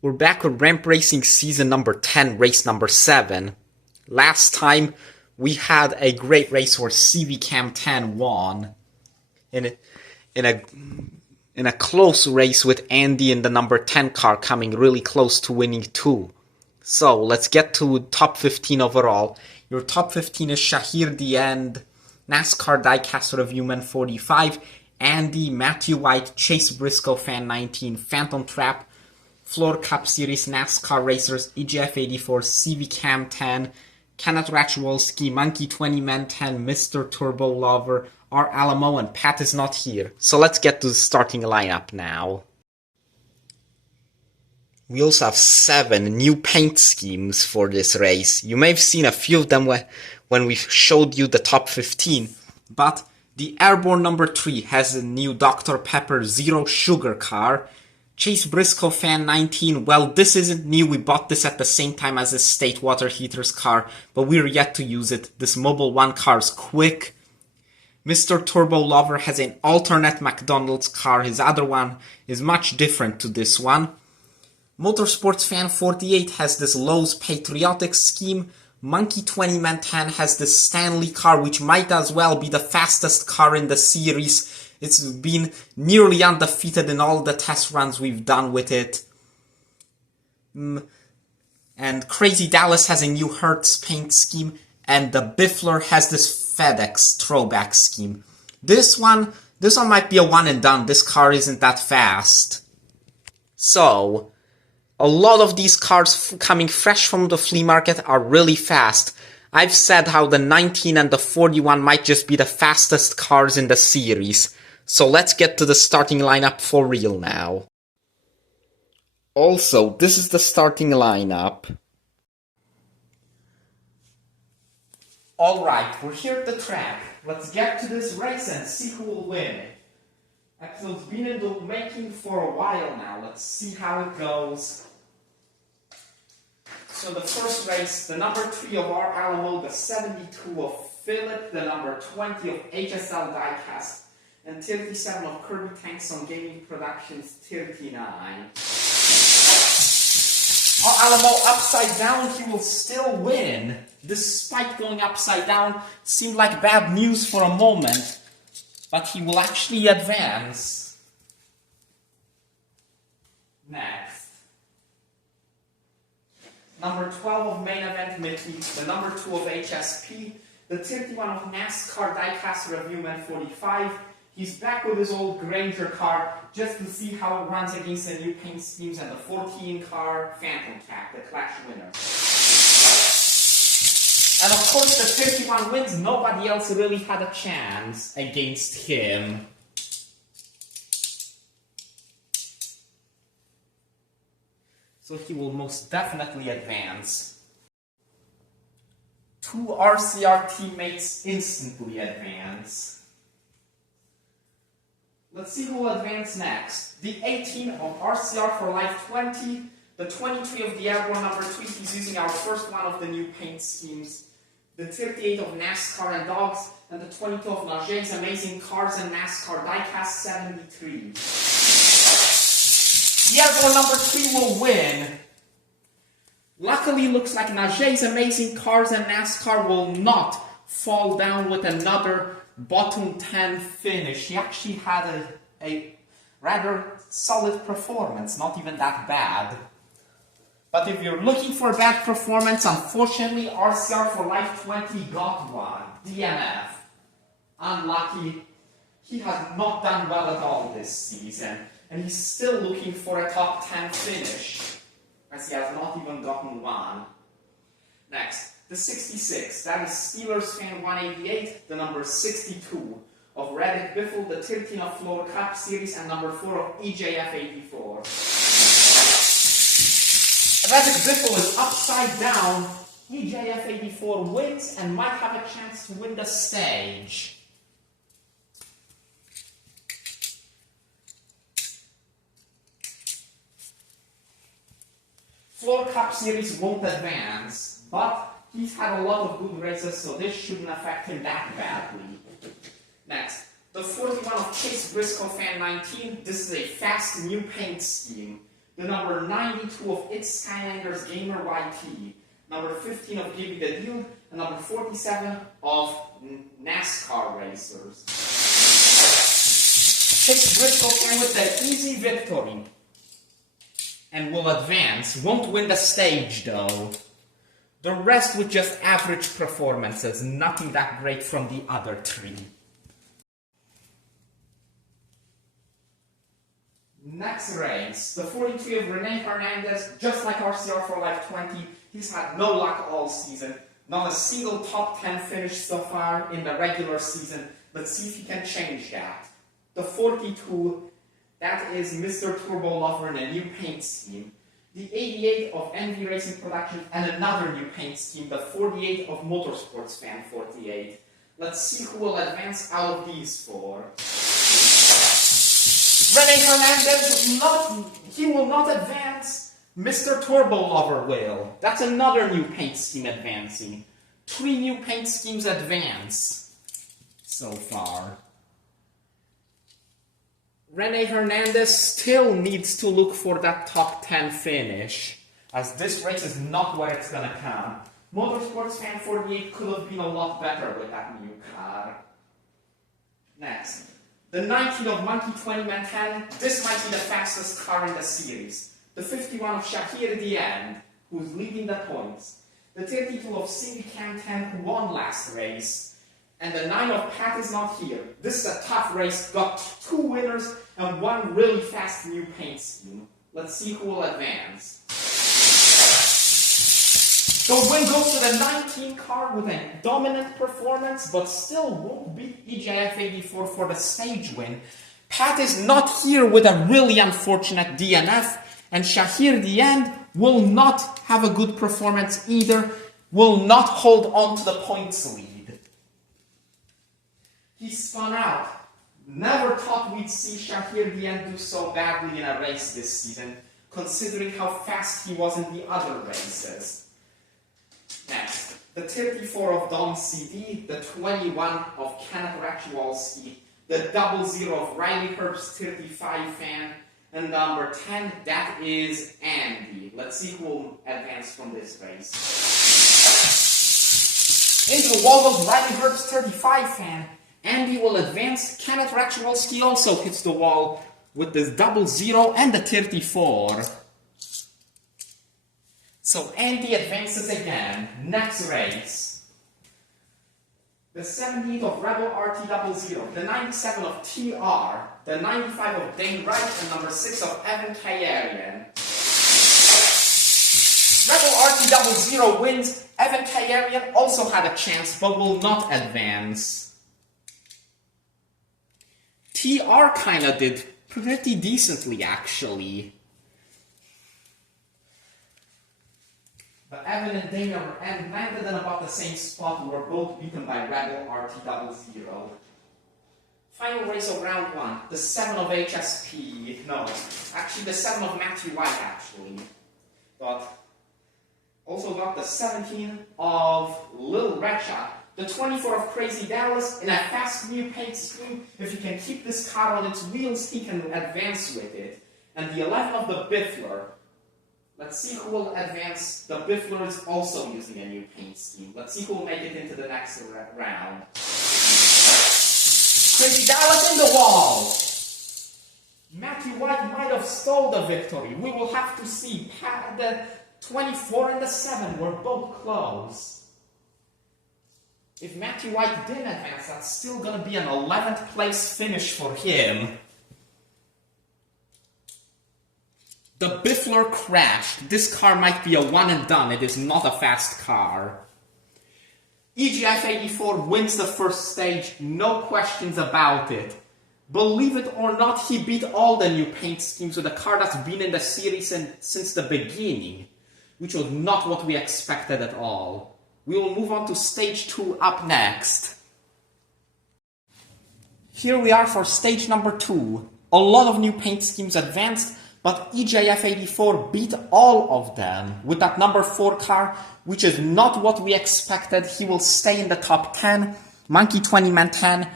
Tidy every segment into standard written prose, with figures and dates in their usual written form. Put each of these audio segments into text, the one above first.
We're back with Ramp Racing season number 10, race number 7. Last time we had a great race where CV Cam 10 won in a close race with Andy in the number 10 car coming really close to winning too. So let's get to top 15 overall. Your top 15 is Shahir the End, NASCAR Diecast Review Man 45, Andy, Matthew White, Chase Briscoe Fan 19, Phantom Trap, Floor Cup Series NASCAR Racers, EGF 84, CV Cam 10, Kenneth Rachwolski, Monkey 20 Man 10, Mr. Turbo Lover, R. Alamo, and Pat is not here. So let's get to the starting lineup now. We also have 7 new paint schemes for this race. You may have seen a few of them when we showed you the top 15, but the Airborne number 3 has a new Dr. Pepper Zero Sugar car. Chase Briscoe Fan 19, well, this isn't new, we bought this at the same time as his State Water Heaters car, but we're yet to use it. This Mobil 1 car is quick. Mr. Turbo Lover has an alternate McDonald's car, his other one is much different to this one. Motorsports Fan 48 has this Lowe's Patriotic scheme. Monkey 20 Man 10 has this Stanley car, which might as well be the fastest car in the series. It's been nearly undefeated in all the test runs we've done with it. And Crazy Dallas has a new Hertz paint scheme, and the Biffler has this FedEx throwback scheme. This one might be a one and done. This car isn't that fast. So, a lot of these cars coming fresh from the flea market are really fast. I've said how the 19 and the 41 might just be the fastest cars in the series. So let's get to the starting lineup for real now. Also, this is the starting lineup. Alright, we're here at the track. Let's get to this race and see who will win. Episode's been in the making for a while now. Let's see how it goes. So the first race, the number 3 of R. Alamo, the 72 of Philip, the number 20 of HSL Diecast, and 37 of Kirby Tanks on Gaming Productions 39. R. Alamo upside down, he will still win. Despite going upside down, seemed like bad news for a moment, but he will actually advance. Next. Number 12 of Main Event Mickey, the number 2 of HSP, the 31 of NASCAR Diecast Review Man 45. He's back with his old Granger car just to see how it runs against the new paint schemes, and the 14 car Phantom Cat, the Clash winner. And of course the 31 wins, nobody else really had a chance against him. So he will most definitely advance. 2 RCR teammates instantly advance. Let's see who will advance next. The 18 of RCR for Life 20, the 23 of the Airborne number 3, he's using our first one of the new paint schemes, the 38 of NASCAR and Dogs, and the 22 of Najee's Amazing Cars and NASCAR Diecast 73. The Airborne number 3 will win. Luckily, looks like Najee's Amazing Cars and NASCAR will not fall down with another bottom 10 finish. He actually had a rather solid performance, not even that bad. But if you're looking for a bad performance, unfortunately, RCR for Life 20 got one. DNF. Unlucky. He has not done well at all this season, and he's still looking for a top 10 finish, as he has not even gotten one. Next. The 66, that is Steelers Fan 188, the number 62 of Reddick Biffle, the 13 of Floor Cup Series, and number 4 of EJF 84. Reddick Biffle is upside down. EJF 84 wins and might have a chance to win the stage. Floor Cup Series won't advance, but he's had a lot of good races, so this shouldn't affect him that badly. Next, the 41 of Chase Briscoe Fan 19. This is a fast new paint scheme. the number 92 of It's Skylanders Gamer YT, number 15 of Give Me the Deal, and number 47 of NASCAR Racers. Chase Briscoe can with the easy victory and will advance. Won't win the stage though. The rest with just average performances, nothing that great from the other three. Next race, the 43 of Rene Hernandez, just like RCR for Life 20, he's had no luck all season. Not a single top 10 finish so far in the regular season. Let's see if he can change that. The 42, that is Mr. Turbo Lover in a new paint scheme. The 88 of Envy Racing Productions and another new paint scheme, the 48 of Motorsports Fan 48. Let's see who will advance out of these four. Rene Hernandez, he will not advance. Mr. Turbo Lover will. That's another new paint scheme advancing. 3 new paint schemes advance so far. Rene Hernandez still needs to look for that top 10 finish, as this race is not where it's gonna come. Motorsports Fan 48 could have been a lot better with that new car. Next, the 19 of Monkey 20 Manhattan, this might be the fastest car in the series. The 51 of Shahir Diane, who's leading the points. The 32 of Cindy Cam10, who won last race. And the 9 of Pat is not here. This is a tough race, got 2 winners and 1 really fast new paint scheme. Let's see who will advance. The win goes to the 19 car with a dominant performance, but still won't beat EJF 84 for the stage win. Pat is not here with a really unfortunate DNF, and Shahir Diane will not have a good performance either, will not hold on to the points lead. He spun out. Never thought we'd see Shahir Diane do so badly in a race this season, considering how fast he was in the other races. Next, the 34 of Dom CD, the 21 of Kenneth Raczewalski, the 00 of Riley Herbst 35 fan, and number 10, that is Andy. Let's see who will advance from this race. Into the wall goes Riley Herbst 35 fan. Andy will advance. Kenneth Raczewalski also hits the wall with the 00 and the 34. So Andy advances again. Next race. The 17th of Rebel RT00, the 97 of TR, the 95 of Dane Wright, and number 6 of Evan Kayarian. Rebel RT00 wins. Evan Kayarian also had a chance, but will not advance. TR kinda did pretty decently, actually. But Evan and Dana landed in about the same spot and were both beaten by Rebel RT00. Final race of round 1, the 7 of HSP, no, actually the 7 of Matthew White, actually. But also got the 17 of Lil Recha, the 24 of Crazy Dallas in a fast new paint scheme. If you can keep this car on its wheels, he can advance with it. And the 11 of the Biffler. Let's see who will advance. The Biffler is also using a new paint scheme. Let's see who will make it into the next round. Crazy Dallas in the wall! Matthew White might have stole the victory. We will have to see. The 24 and the 7 were both close. If Matthew White didn't advance, that's still going to be an 11th place finish for him. The Biffler crashed. This car might be a one and done. It is not a fast car. EGF 84 wins the first stage, no questions about it. Believe it or not, he beat all the new paint schemes with a car that's been in the series since the beginning, which was not what we expected at all. We will move on to stage 2 up next. Here we are for stage number 2. A lot of new paint schemes advanced, but EJF 84 beat all of them with that number 4 car, which is not what we expected. He will stay in the top 10. Monkey 20 Man 10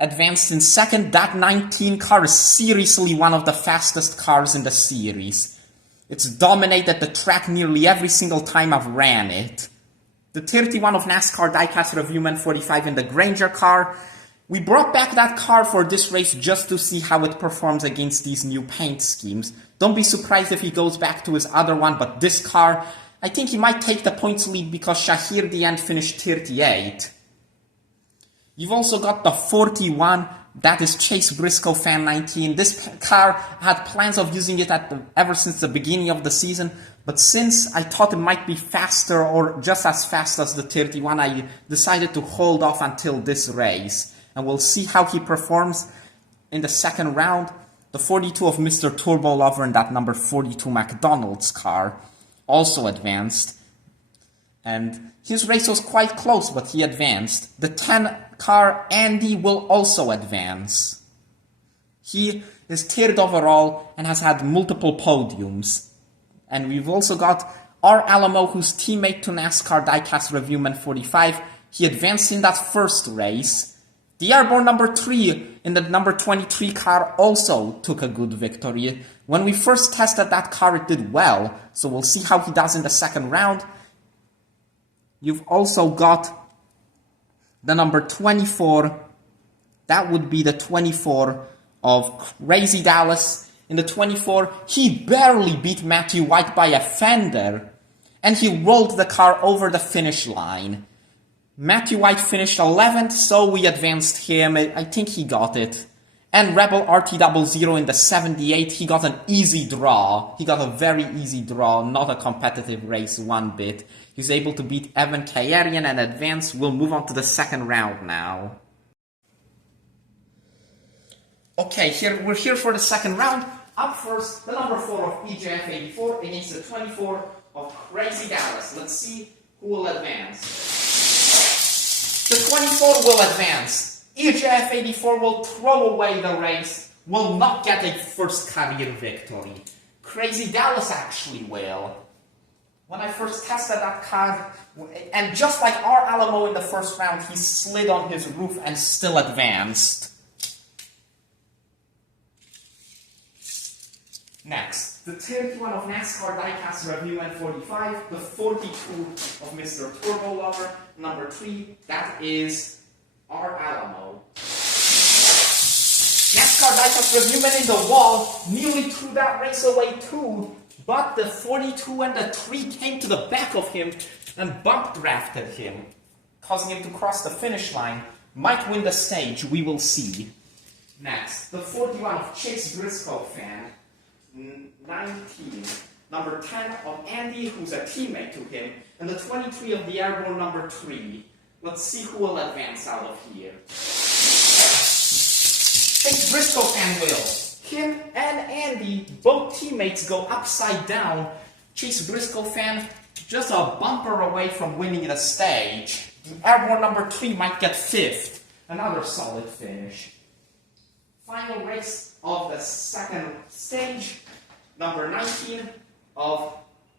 advanced in second. That 19 car is seriously one of the fastest cars in the series. It's dominated the track nearly every single time I've ran it. The 31 of NASCAR Diecast Reviewman 45 in the Granger car. We brought back that car for this race just to see how it performs against these new paint schemes. Don't be surprised if he goes back to his other one, but this car, I think he might take the points lead because Shahir the End finished 38. You've also got the 41, that is Chase Briscoe Fan 19. This car, I had plans of using it ever since the beginning of the season, but since I thought it might be faster or just as fast as the 31, I decided to hold off until this race. And we'll see how he performs in the second round. The 42 of Mr. Turbo Lover in that number 42 McDonald's car also advanced. And his race was quite close, but he advanced. The 10 car, Andy, will also advance. He is third overall and has had multiple podiums. And we've also got R. Alamo, who's teammate to NASCAR Diecast Reviewman 45. He advanced in that first race. The Airborne number 3 in the number 23 car also took a good victory. When we first tested that car, it did well. So we'll see how he does in the second round. You've also got the number 24. That would be the 24 of Crazy Dallas. In the 24, he barely beat Matthew White by a fender, and he rolled the car over the finish line. Matthew White finished 11th, so we advanced him. I think he got it. And Rebel RT00 in the 78, he got an easy draw. He got a very easy draw, not a competitive race one bit. He's able to beat Evan Kayarian and advance. We'll move on to the second round now. Okay, we're here for the second round. Up first, the number 4 of EJF 84 against the 24 of Crazy Dallas. Let's see who will advance. The 24 will advance. EJF 84 will throw away the race, will not get a first career victory. Crazy Dallas actually will. When I first tested that car, and just like R. Alamo in the first round, he slid on his roof and still advanced. Next, the 31 of NASCAR Diecast Reviewman 45, the 42 of Mr. Turbo Lover, number 3, that is R. Alamo. NASCAR Diecast Reviewman in the wall, nearly threw that race away too, but the 42 and the 3 came to the back of him and bump drafted him, causing him to cross the finish line. Might win the stage, we will see. Next, the 41 of Chase Briscoe Fan 19, number 10 of Andy, who's a teammate to him, and the 23 of the Airborne number 3. Let's see who will advance out of here. Chase Briscoe Fan will. Him and Andy, both teammates, go upside down. Chase Briscoe Fan just a bumper away from winning the stage. The Airborne number 3 might get 5th. Another solid finish. Final race of the second stage, number 19 of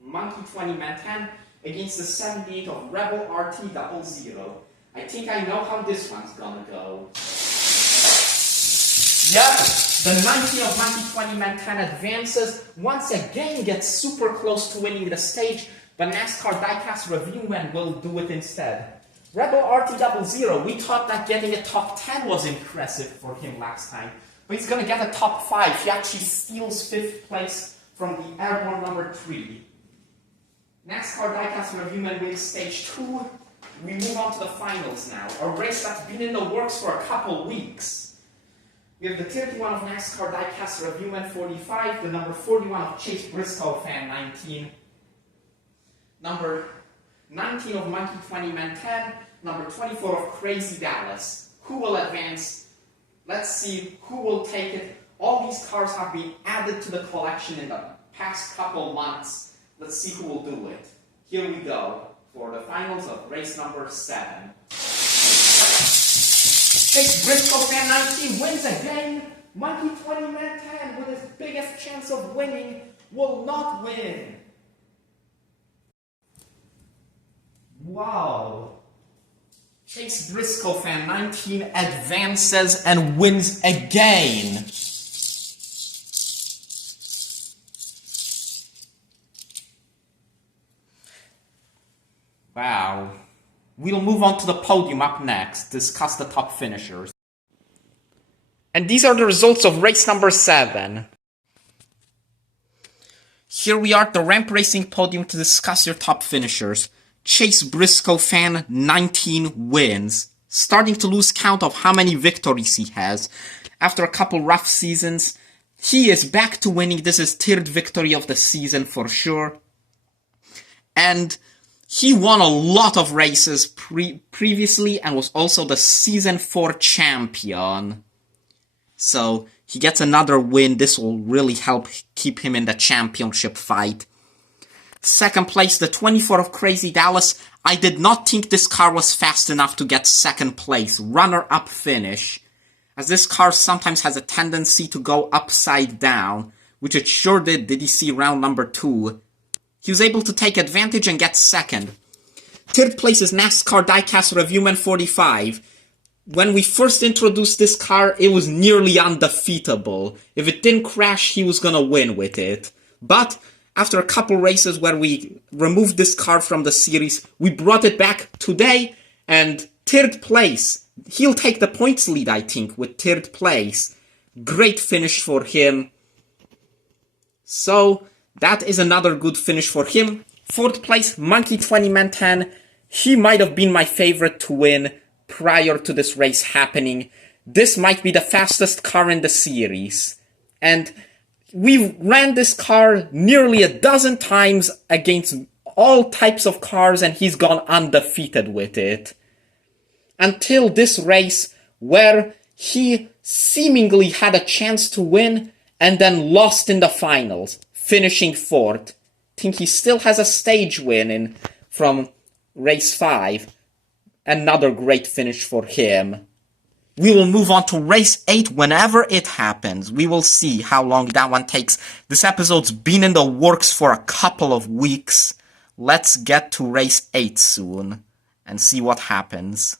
Monkey 20 Man 10 against the 78 of Rebel RT00. I think I know how this one's gonna go. Yep, the 19 of Monkey 20 Man 10 advances, once again gets super close to winning the stage, but NASCAR Diecast Reviewman will do it instead. Rebel RT00, we thought that getting a top 10 was impressive for him last time, but he's gonna get a top 5. He actually steals 5th place from the Airborne number 3. NASCAR Diecast Reviewman wins stage 2. We move on to the finals now, a race that's been in the works for a couple weeks. We have the 31 of NASCAR Diecast Reviewman 45, the number 41 of Chase Briscoe Fan 19, number 19 of Monkey 20 Man 10, number 24 of Crazy Dallas. Who will advance? Let's see who will take it. All these cars have been added to the collection in the past couple months. Let's see who will do it. Here we go for the finals of race number 7. Chase Briscoe Fan 19 wins again. Monkey 20 Man 10 with his biggest chance of winning will not win. Wow. Chase Briscoe Fan 19 advances and wins again. Wow. We'll move on to the podium up next, discuss the top finishers. And these are the results of race number 7. Here we are at the Ramp Racing podium to discuss your top finishers. Chase Briscoe fan, 19 wins. Starting to lose count of how many victories he has. After a couple rough seasons, he is back to winning. This is third victory of the season for sure. And he won a lot of races previously and was also the Season 4 champion. So he gets another win. This will really help keep him in the championship fight. Second place, the 24 of Crazy Dallas. I did not think this car was fast enough to get second place. Runner-up finish. As this car sometimes has a tendency to go upside down, which it sure did you see round number 2. He was able to take advantage and get second. Third place is NASCAR Diecast Reviewman 45. When we first introduced this car, it was nearly undefeatable. If it didn't crash, he was gonna win with it. But after a couple races where we removed this car from the series, we brought it back today, and third place. He'll take the points lead, I think, with third place. Great finish for him. So, that is another good finish for him. Fourth place, Monkey 20 Man 10. He might have been my favorite to win prior to this race happening. This might be the fastest car in the series. And we ran this car nearly a dozen times against all types of cars, and he's gone undefeated with it. Until this race, where he seemingly had a chance to win, and then lost in the finals, finishing fourth. Think he still has a stage win from race 5. Another great finish for him. We will move on to race 8 whenever it happens. We will see how long that one takes. This episode's been in the works for a couple of weeks. Let's get to race 8 soon and see what happens.